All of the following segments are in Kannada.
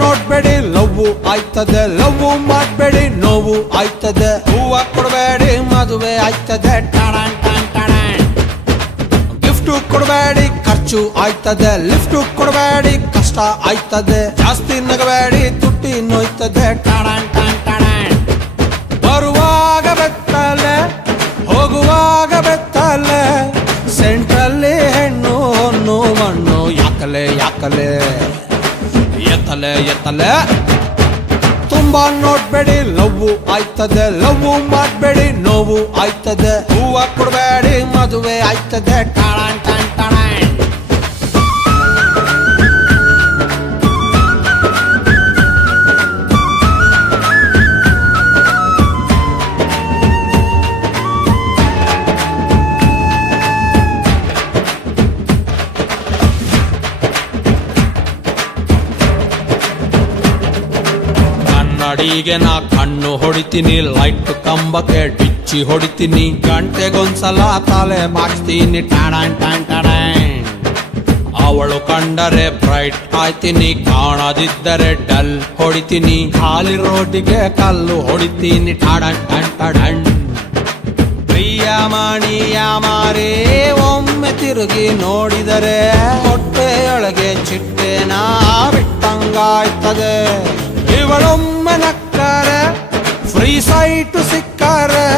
ನೋಡ್ಬೇಡಿ ಲವ್ ಆಯ್ತದೆ, ಲವ್ ಮಾಡ್ಬೇಡಿ ನೋವು ಆಯ್ತದೆ. ಹೂವ ಕೊಡಬೇಡಿ ಮದುವೆ ಆಯ್ತದೆ, ಗಿಫ್ಟ್ ಕೊಡಬೇಡಿ ಖರ್ಚು ಆಯ್ತದೆ, ಲಿಫ್ಟ್ ಕೊಡಬೇಡಿ ಕಷ್ಟ ಆಯ್ತದೆ. ಜಾಸ್ತಿ ನಗಬೇಡಿ ತುಟ್ಟಿ ನೋಯ್ತದೆ. ಬರುವಾಗ ಬೆತ್ತಲೆ ಹೋಗುವಾಗ ಬೆತ್ತಲೆ, ಸೆಂಟ್ರಲ್ಲಿ ಹೆಣ್ಣು ಹೊನ್ನು ಮಣ್ಣು ಯಾಕಲೆ ಯಾಕಲೆ, ಎತ್ತಲೆ ಎತ್ತಲೆ. ತುಂಬಾ ನೋಡ್ಬೇಡಿ ಲವ್ ಆಯ್ತದೆ, ಲವ್ ಮಾಡ್ಬೇಡಿ ನೋವು ಆಯ್ತದೆ. ಹೂವ ಕೊಡಬೇಡಿ ಮದುವೆ ಆಯ್ತದೆ. ಕನ್ನಡಿಗೆ ನಾ ಕಣ್ಣು ಹೊಡಿತೀನಿ, ಲೈಟ್ ಕಂಬಕ್ಕೆ ಡಿಚ್ಚಿ ಹೊಡಿತೀನಿ, ಗಂಟೆಗೊಂದ್ಸಲ ತಲೆ ಬಾಚ್ತೀನಿ. ಅವಳು ಕಂಡರೆ ಬ್ರೈಟ್ ಆಯ್ತೀನಿ, ಕಾಣದಿದ್ದರೆ ಡಲ್ ಹೊಡಿತೀನಿ, ಖಾಲಿ ರೋಡಿಗೆ ಕಲ್ಲು ಹೊಡಿತೀನಿ. ಪ್ರಿಯ ಮಣಿಯ ಮಾರೇ ಒಮ್ಮೆ ತಿರುಗಿ ನೋಡಿದರೆ, ಹೊಟ್ಟೆಯೊಳಗೆ ಚಿಟ್ಟೆನ ಬಿಟ್ಟಂಗಾಯ್ತದೆ. ಇವಳೊಮ್ಮೆ ನಕ್ಕರೆ ಫ್ರೀ ಸೈಟ್ ಸಿಕ್ಕರೆ,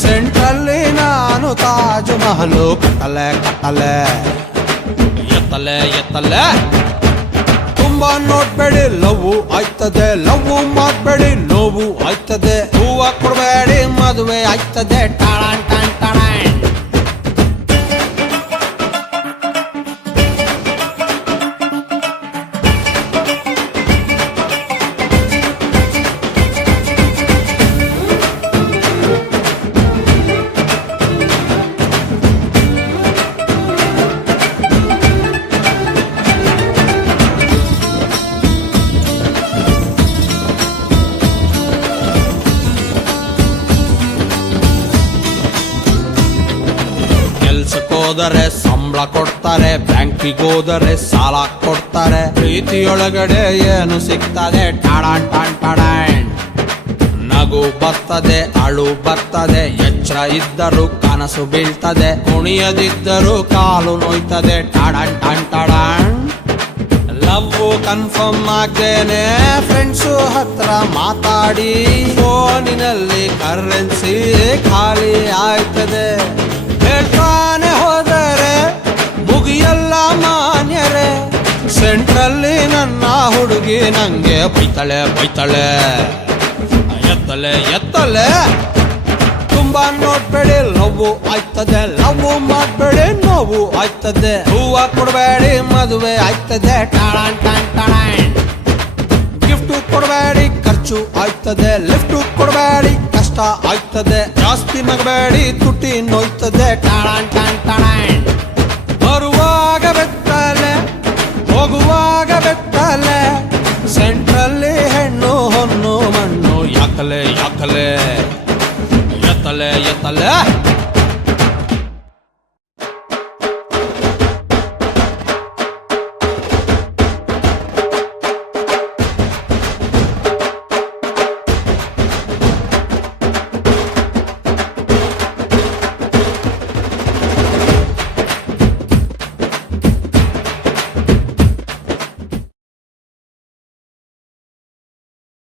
ಸೆಂಟ್ರಲ್ಲಿ ನಾನು ತಾಜ್ ಮಹಲು ಕಟ್ಟಲೆ ಕಟ್ಟಲೆ, ಎತ್ತಲೆ ಎತ್ತಲೆ. ತುಂಬಾ ನೋಡ್ಬೇಡಿ ಲವ್ ಆಯ್ತದೆ, ಲವ್ ಮಾಡ್ಬೇಡಿ ನೋವು ಆಯ್ತದೆ. ಹೂವ ಕೊಡಬೇಡಿ ಮದುವೆ ಆಯ್ತದೆ. ಹೋದರೆ ಸಂಬಳ ಕೊಡ್ತಾರೆ, ಬ್ಯಾಂಕಿಗೆ ಹೋದರೆ ಸಾಲ ಕೊಡ್ತಾರೆ. ಪ್ರೀತಿಯೊಳಗಡೆ ಏನು ಸಿಗ್ತದೆ? ನಗು ಬರ್ತದೆ, ಅಳು ಬರ್ತದೆ, ಎಚ್ಚರ ಇದ್ದರೂ ಕನಸು ಬೀಳ್ತದೆ, ಕುಣಿಯದಿದ್ದರೂ ಕಾಲು ನೋಯ್ತದೆ. ಲವ್ ಕನ್ಫರ್ಮ್ ಆಗ್ದೇನೆ ಫ್ರೆಂಡ್ಸು ಹತ್ರ ಮಾತಾಡಿ, ಫೋನಿನಲ್ಲಿ ಕರೆನ್ಸಿ ಖಾಲಿ ಆಯ್ತದೆ. ಹೇಳ್ತಾನೆ ಹೋದರೆ ಮುಗಿಯಲ್ಲ ಮಾನ್ಯರೇ, ಸೆಂಟ್ರಲ್ಲಿ ನನ್ನ ಹುಡುಗಿ ನಂಗೆ ಬೈತಳೆ ಬೈತಳೆ, ಎತ್ತಲೆ ಎತ್ತಲೆ. ತುಂಬಾ ನೋಡ್ಬೇಡಿ ಲವ್ ಆಯ್ತದೆ, ಲವ್ ಮಾಡ್ಬೇಡಿ ನೋವು ಆಯ್ತದೆ. ಹೂವ ಕೊಡಬೇಡಿ ಮದುವೆ ಆಯ್ತದೆ. ಗಿಫ್ಟ್ ಕೊಡಬೇಡಿ ಖರ್ಚು ಆಯ್ತದೆ, ಲಿಫ್ಟ್ ಕೊಡಬೇಡಿ ಕಷ್ಟ ಆಯ್ತದೆ. ಜಾಸ್ತಿ ನಗಬೇಡಿ ತುಟಿ ನೋಯ್ತದೆ. ಬರುವಾಗ ಬೆತ್ತಲೆ ಹೋಗುವಾಗ ಬೆತ್ತಲೆ, ಸೆಂಟ್ರಲ್ಲಿ ಹೆಣ್ಣು ಹೊನ್ನು ಮಣ್ಣು ಯಾಕಲೆ ಯಾಕಲೆ, ಎತ್ತಲೆ ಎತ್ತಲೆ.